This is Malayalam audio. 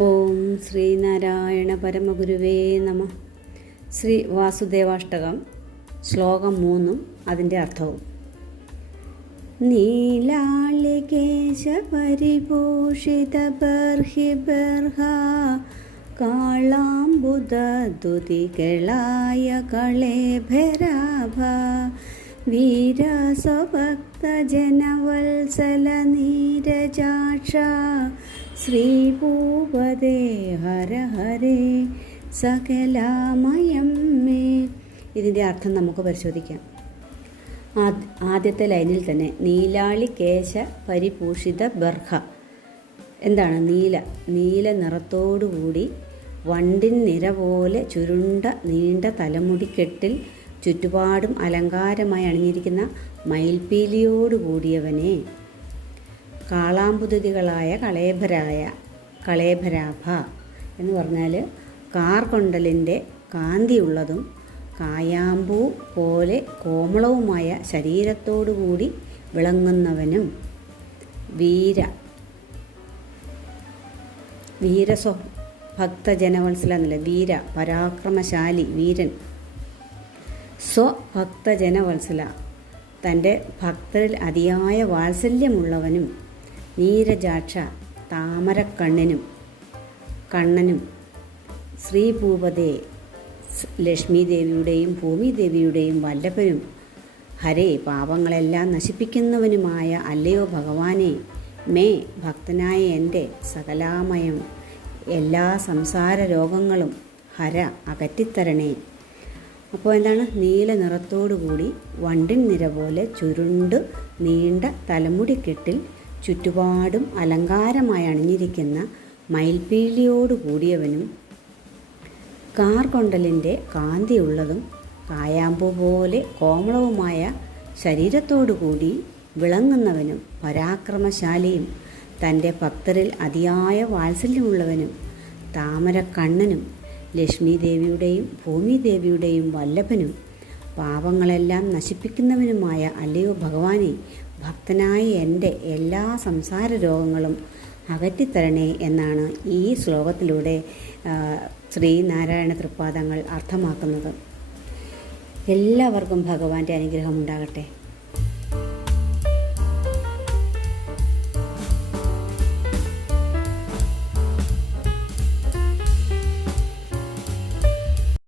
ഓം ശ്രീനാരായണ പരമഗുരുവേ നമ. ശ്രീ വാസുദേവാഷ്ടകം ശ്ലോകം മൂന്നും അതിന്റെ അർത്ഥവും. നീലാളികേശ പരിപോഷിത ബർഹി ബർഹ കാളാംബുദുതികളായ കളേഭരാഭ വീരസ്വഭക്തജനവത്സല നീരജാക്ഷ ശ്രീഭൂപദേ ഹര ഹരേ സകലാമയം മേ. ഇതിന്റെ അർത്ഥം നമുക്ക് പരിശോധിക്കാം. ആദ്- ആദ്യത്തെ ലൈനിൽ തന്നെ നീലാളി കേശ പരിപൂഷിത ബർഹ. എന്താണ് നീല? നീല നിറത്തോടുകൂടി വണ്ടിൻ നിര പോലെ ചുരുണ്ട നീണ്ട തലമുടിക്കെട്ടിൽ ചുറ്റുപാടും അലങ്കാരമായി അണിഞ്ഞിരിക്കുന്ന മയിൽപീലിയോട് കൂടിയവനെ കാളാമ്പുതികളായ കളേഭരായ കളേഭരാഭ എന്ന് പറഞ്ഞാൽ കാർകൊണ്ടലിന്റെ കാന്തിയുള്ളതും കായാമ്പൂ പോലെ കോമളവുമായ ശരീരത്തോടുകൂടി വിളങ്ങുന്നവനും വീര വീരസ്വ ഭക്തജനവത്സല വീര പരാക്രമശാലി വീരൻ. സ്വഭക്തജനവത്സല. തന്റെ ഭക്തരിൽ അതിയായ വാത്സല്യമുള്ളവനും നീരജാക്ഷ താമരക്കണ്ണനും കണ്ണനും ശ്രീഭൂപതേ ലക്ഷ്മിദേവിയുടെയും ലക്ഷ്മീദേവിയുടെയും ഭൂമിദേവിയുടെയും വല്ലഭനും ഹരേ പാപങ്ങളെല്ലാം നശിപ്പിക്കുന്നവനുമായ അല്ലയോ ഭഗവാനെ മേ ഭക്തനായ എന്റെ സകലാമയം എല്ലാ സംസാര രോഗങ്ങളും ഹര അകറ്റിത്തരണേ. അപ്പോൾ എന്താണ്? നീല നിറത്തോടുകൂടി വണ്ടിൻ നിര പോലെ ചുരുണ്ട് നീണ്ട തലമുടിക്കെട്ടിൽ ചുറ്റുപാടും അലങ്കാരമായി അണിഞ്ഞിരിക്കുന്ന മയിൽപീലിയോട് കൂടിയവനും കാർകൊണ്ടലിന്റെ കാന്തിയുള്ളതും കായാമ്പു പോലെ കോമളവുമായ ശരീരത്തോടുകൂടി വിളങ്ങുന്നവനും പരാക്രമശാലിയും തന്റെ ഭക്തരിൽ അതിയായ വാത്സല്യമുള്ളവനും താമരക്കണ്ണനും ലക്ഷ്മീദേവിയുടെയും ഭൂമിദേവിയുടെയും വല്ലഭനും പാപങ്ങളെല്ലാം നശിപ്പിക്കുന്നവനുമായ അല്ലയോ ഭഗവാനെ ഭക്തനായ എന്റെ എല്ലാ സംസാര രോഗങ്ങളും അകറ്റിത്തരണേ എന്നാണ് ഈ ശ്ലോകത്തിലൂടെ ശ്രീനാരായണ തൃപ്പാദങ്ങൾ അർത്ഥമാക്കുന്നത്. എല്ലാവർക്കും ഭഗവാന്റെ അനുഗ്രഹം ഉണ്ടാകട്ടെ.